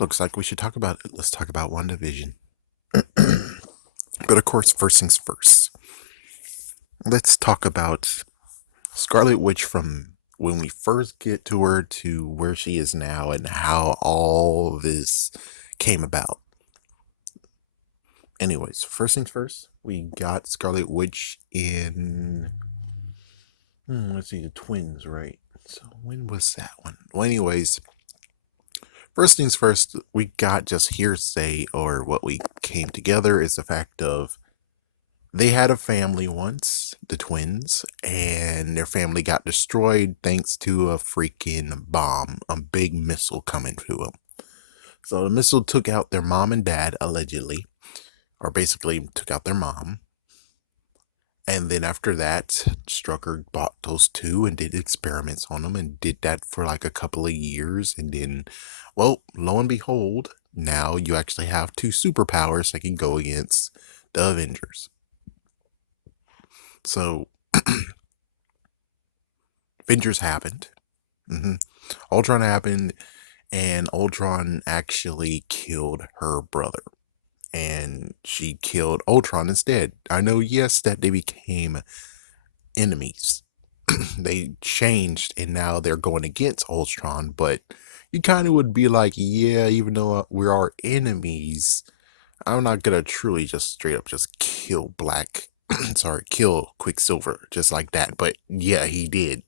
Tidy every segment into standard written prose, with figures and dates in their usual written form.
Looks like we should talk about it. Let's talk about Wandavision. But of course, first things first. Let's talk about Scarlet Witch from when we first get to her to where she is now and how all this came about. Anyways, first things first, we got Scarlet Witch in. Let's see, the twins, right? So when was that one? Well, anyways, first things first, we got just hearsay, or what we came together is the fact of they had a family once, the twins, and their family got destroyed thanks to a freaking bomb, a big missile coming to them. So the missile took out their mom and dad, allegedly, or basically took out their mom. And then after that, Strucker bought those two and did experiments on them and did that for like a couple of years. And then, well, lo and behold, now you actually have two superpowers that can go against the Avengers. So, Avengers happened. Ultron happened, and Ultron actually killed her brother. And she killed Ultron instead. I know, yes, that they became enemies. They changed, and now they're going against Ultron, but you kind of would be like, yeah, even though we are enemies, I'm not gonna truly just straight up just kill kill Quicksilver just like that. But yeah, he did.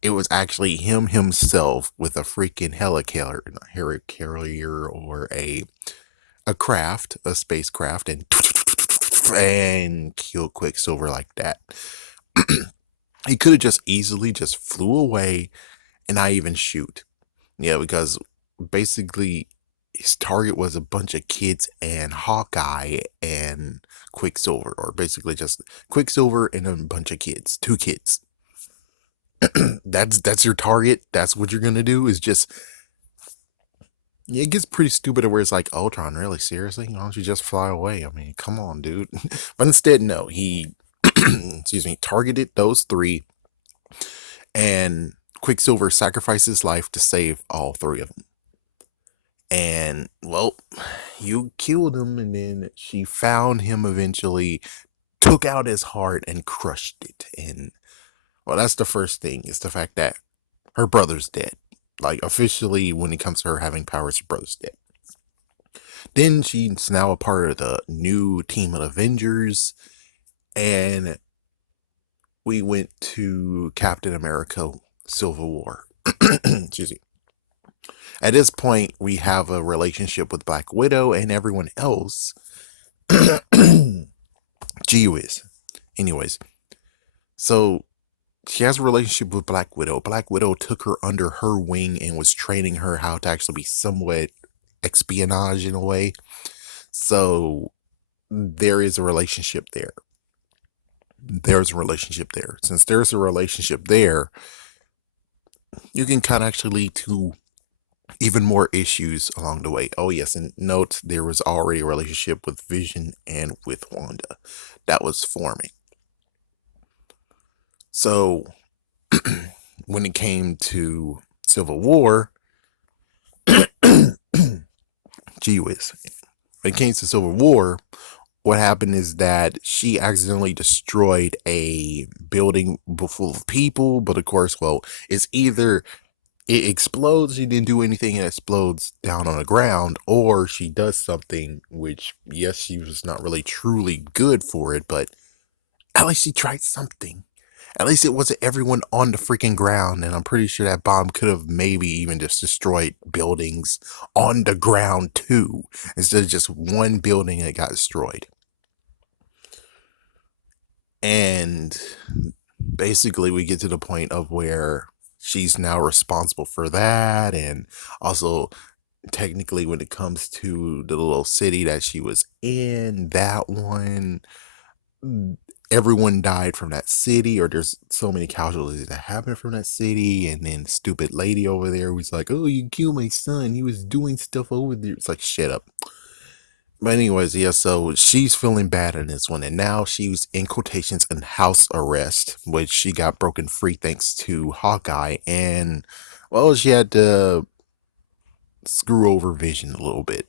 It was actually him himself with a freaking helicarrier or a craft, a spacecraft, and killed Quicksilver like that. He could have just easily just flew away and not even shoot. Yeah, because basically his target was a bunch of kids and Hawkeye and Quicksilver, or basically just Quicksilver and a bunch of kids, two kids. That's your target. That's what you're gonna do. Is just, yeah, it gets pretty stupid where it's like, Ultron, really, seriously? Why don't you just fly away? I mean, come on, dude. But instead, no, he excuse me, targeted those three, and Quicksilver sacrificed his life to save all three of them. And, well, you killed him, and then she found him eventually, took out his heart, and crushed it. And, well, that's the first thing, is the fact that her brother's dead. Like, officially, when it comes to her having powers, her brother's dead. Then she's now a part of the new team of Avengers, and we went to Captain America Civil War. Excuse me. At this point, we have a relationship with Black Widow and everyone else. Gee whiz. Anyways, so she has a relationship with Black Widow. Black Widow took her under her wing and was training her how to actually be somewhat espionage in a way. So there is a relationship there. There's a relationship there. Since there's a relationship there, you can kind of actually lead to even more issues along the way. Oh, yes, and note there was already a relationship with Vision and with Wanda that was forming. So, when it came to Civil War, gee whiz, when it came to Civil War, what happened is that she accidentally destroyed a building full of people, but of course, well, it's either it explodes, she didn't do anything, and it explodes down on the ground, or she does something which, yes, she was not really truly good for it, but at least she tried something. At least it wasn't everyone on the freaking ground, and I'm pretty sure that bomb could have maybe even just destroyed buildings on the ground too, instead of just one building that got destroyed. And basically we get to the point of where she's now responsible for that, and also technically when it comes to the little city that she was in, that one, everyone died from that city, or there's so many casualties that happened from that city. And then stupid lady over there was like, oh, you killed my son, he was doing stuff over there. It's like, shut up. But anyways, yeah, so she's feeling bad in this one, and now she's in quotations in house arrest, which she got broken free thanks to Hawkeye. And, well, she had to screw over Vision a little bit.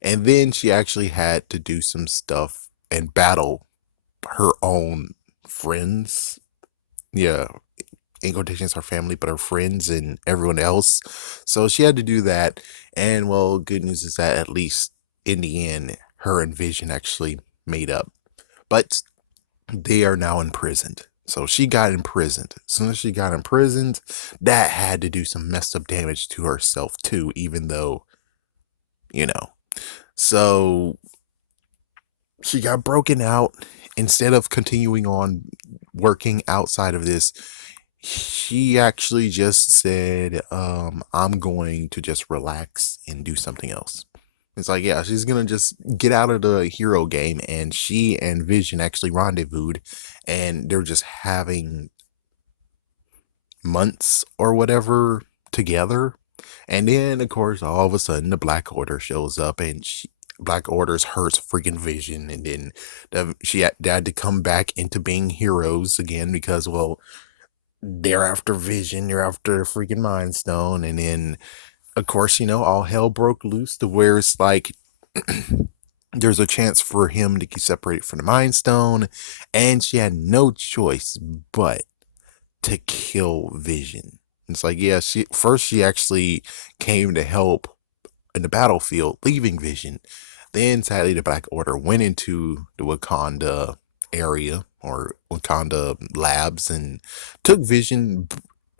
And then she actually had to do some stuff and battle her own friends. Yeah, in quotations, her family, but her friends and everyone else. So she had to do that. And well, good news is that at least in the end, her and Vision actually made up. But they are now imprisoned. So she got imprisoned. As soon as she got imprisoned, that had to do some messed up damage to herself too, even though, you know. So she got broken out. Instead of continuing on working outside of this, she actually just said, I'm going to just relax and do something else. It's like, yeah, she's gonna just get out of the hero game, and she and Vision actually rendezvoused, and they're just having months or whatever together. And then, of course, all of a sudden, the Black Order shows up, and Black Order's hurts freaking Vision, and then they had to come back into being heroes again because, well, they're after Vision, they're after freaking Mind Stone, and then, of course, all hell broke loose to where it's like there's a chance for him to get separated from the Mind Stone, and she had no choice but to kill Vision. It's like, yeah, she actually came to help in the battlefield, leaving Vision. Then, sadly, the Black Order went into the Wakanda area or Wakanda labs and took Vision.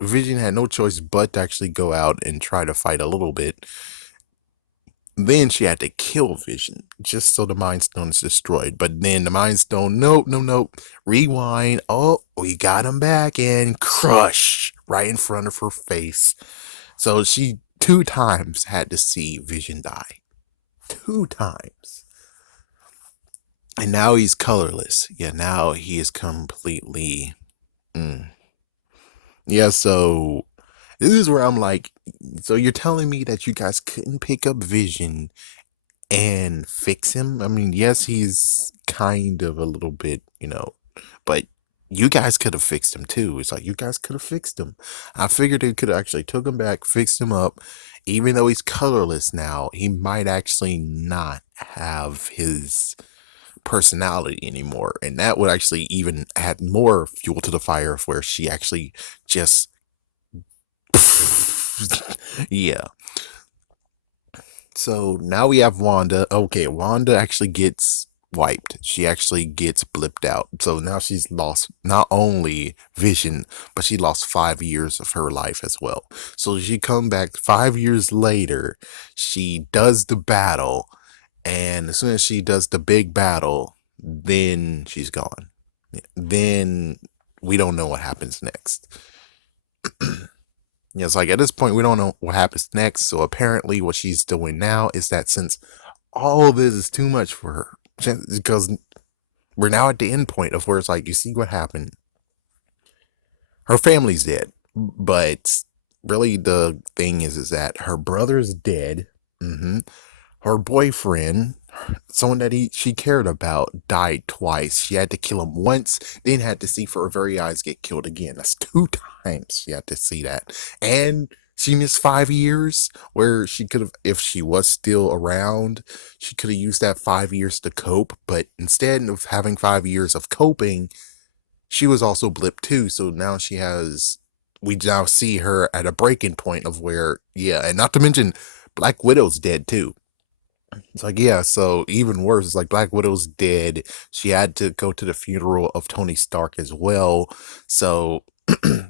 Vision had no choice but to actually go out and try to fight a little bit. Then she had to kill Vision just so the Mind Stone is destroyed. But then the Mind Stone, nope, no, nope. Rewind. Oh, we got him back and crush right in front of her face. So she 2 times had to see Vision die. 2 times. And now he's colorless. Yeah, now he is completely. Yeah, so this is where I'm like, so you're telling me that you guys couldn't pick up Vision and fix him? I mean, yes, he's kind of a little bit, but you guys could have fixed him too. It's like you guys could have fixed him. I figured they could have actually took him back, fixed him up. Even though he's colorless now, he might actually not have his personality anymore. And that would actually even add more fuel to the fire of where she actually just yeah. So now we have Wanda. Okay, Wanda actually gets wiped. She actually gets blipped out. So now she's lost not only Vision, but she lost 5 years of her life as well. So she come back 5 years later. She does the battle, and as soon as she does the big battle, then she's gone. Then we don't know what happens next. Yeah, it's like at this point we don't know what happens next. So apparently, what she's doing now is that since all this is too much for her, because we're now at the end point of where it's like you see what happened. Her family's dead, but really the thing is that her brother's dead. Her boyfriend, someone that she cared about, died twice. She had to kill him once, then had to see for her very eyes get killed again. That's 2 times she had to see that. And she missed 5 years where she could have, if she was still around, she could have used that 5 years to cope. But instead of having 5 years of coping, she was also blipped too. So now we now see her at a breaking point of where, yeah, and not to mention Black Widow's dead too. It's like, yeah, so even worse, it's like Black Widow's dead. She had to go to the funeral of Tony Stark as well. So,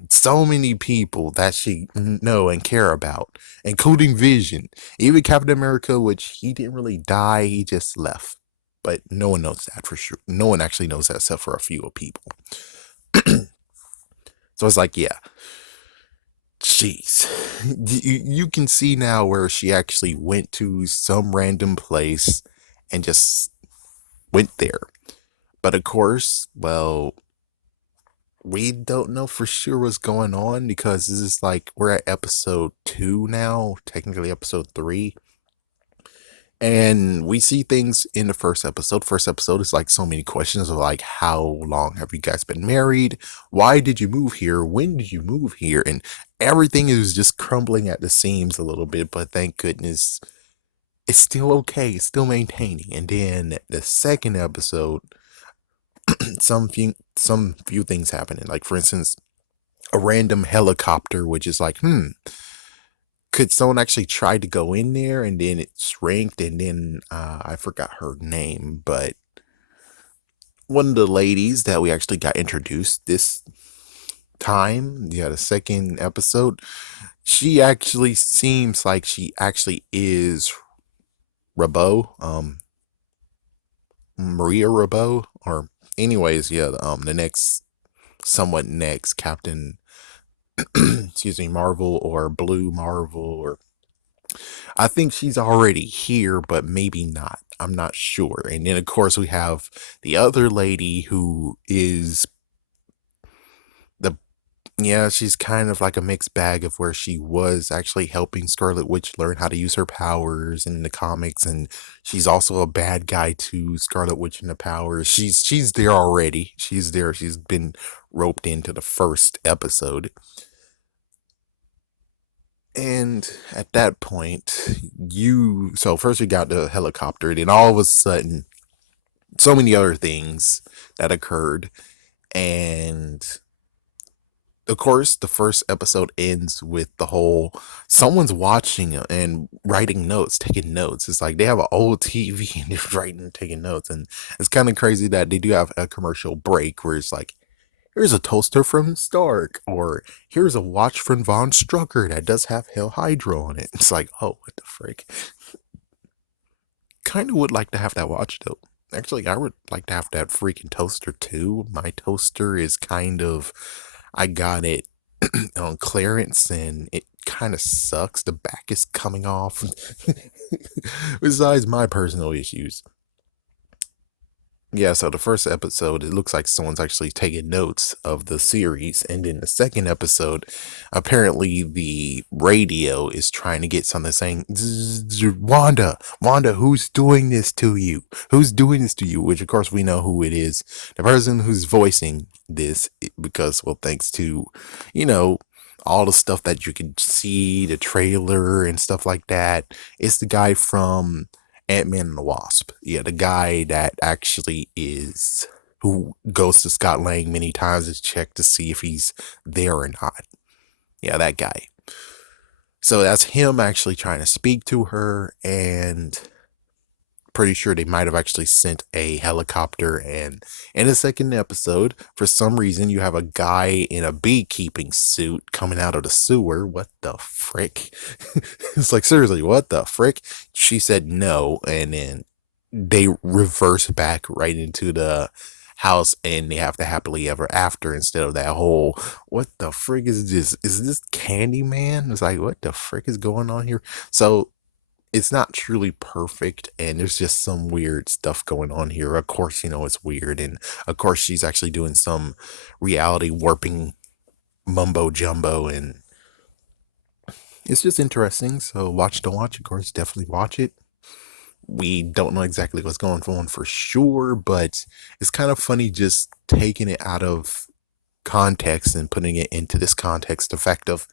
so many people that she know and care about, including Vision. Even Captain America, which he didn't really die, he just left. But no one knows that for sure. No one actually knows that except for a few people. So it's like, yeah, jeez. You can see now where she actually went to some random place and just went there. But of course, well, we don't know for sure what's going on because this is like we're at episode 2 now, technically episode 3. And we see things in the first episode. First episode is like so many questions of like, how long have you guys been married? Why did you move here? When did you move here? And everything is just crumbling at the seams a little bit, but thank goodness it's still okay. It's still maintaining. And then the second episode, some few things happening. Like for instance, a random helicopter, which is like, could someone actually try to go in there, and then it shrinked, and then I forgot her name, but one of the ladies that we actually got introduced this time, yeah, the second episode, she actually seems like she actually is Rabot, Maria Rabot, or anyways, yeah, the next, somewhat next Captain, excuse me, Marvel or Blue Marvel, or I think she's already here, but maybe not. I'm not sure. And then, of course, we have the other lady who is the, yeah, she's kind of like a mixed bag of where she was actually helping Scarlet Witch learn how to use her powers in the comics, and she's also a bad guy to Scarlet Witch in the powers. She's there already. She's there. She's been roped into the first episode. And at that point, so first we got the helicopter, then all of a sudden, so many other things that occurred. And of course, the first episode ends with the whole someone's watching and writing notes, taking notes. It's like they have an old TV and they're writing and taking notes. And it's kind of crazy that they do have a commercial break where it's like, here's a toaster from Stark, or here's a watch from Von Strucker that does have Hell Hydra on it. It's like, oh, what the frick? Kind of would like to have that watch though. Actually, I would like to have that freaking toaster too. My toaster is kind of, I got it on clearance and it kind of sucks. The back is coming off. Besides my personal issues. Yeah, so the first episode, it looks like someone's actually taking notes of the series. And in the second episode, apparently the radio is trying to get something saying, Wanda, Wanda, who's doing this to you? Who's doing this to you? Which, of course, we know who it is. The person who's voicing this, because, well, thanks to, you know, all the stuff that you can see, the trailer and stuff like that, it's the guy from Ant-Man and the Wasp. Yeah, the guy that actually is who goes to Scott Lang many times to check to see if he's there or not. Yeah, that guy. So that's him actually trying to speak to her, and pretty sure they might have actually sent a helicopter. And in the second episode, for some reason, you have a guy in a beekeeping suit coming out of the sewer. What the frick? It's like, seriously, what the frick? She said no, and then they reverse back right into the house, and they have to happily ever after instead of that whole, what the frick is this? Is this Candyman? It's like, what the frick is going on here? So it's not truly perfect, and there's just some weird stuff going on here. Of course, you know, it's weird, and of course she's actually doing some reality warping mumbo jumbo, and it's just interesting. So watch to watch, of course, definitely watch it. We don't know exactly what's going on for sure, but it's kind of funny just taking it out of context and putting it into this context effect of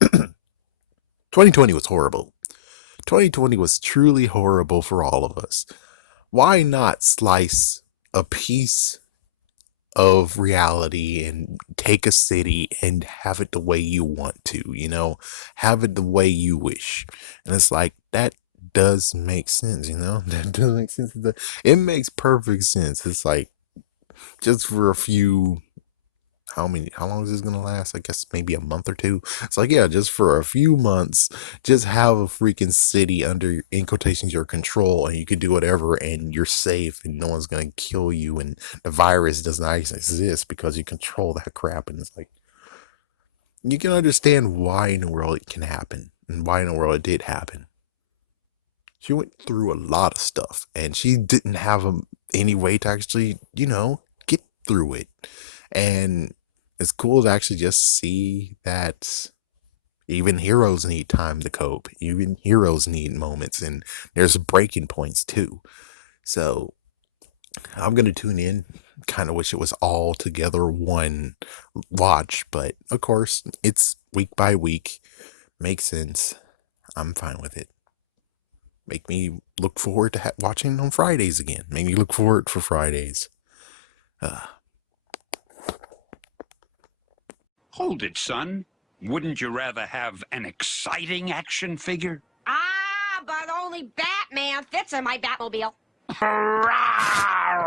2020 was horrible. 2020 was truly horrible for all of us. Why not slice a piece of reality and take a city and have it the way you want to, you know, have it the way you wish? And it's like, that does make sense, you know, that does make sense. It makes perfect sense. It's like, just for a few, how long is this gonna last? I guess maybe a month or two. It's like, yeah, just for a few months, just have a freaking city under, in quotations, your control, and you can do whatever, and you're safe, and no one's gonna kill you, and the virus does not exist because you control that crap. And it's like, you can understand why in the world it can happen, and why in the world it did happen. She went through a lot of stuff, and she didn't have any way to actually, you know, get through it. And it's cool to actually just see that Even heroes need time to cope. Even heroes need moments, and there's breaking points too. So I'm gonna tune in. Kind of wish it was all together one watch, but of course it's week by week. Makes sense. I'm fine with it. Make me look forward to watching on Fridays again. Make me look forward for Fridays. Hold it, son. Wouldn't you rather have an exciting action figure? Ah, but only Batman fits in my Batmobile. Hurrah!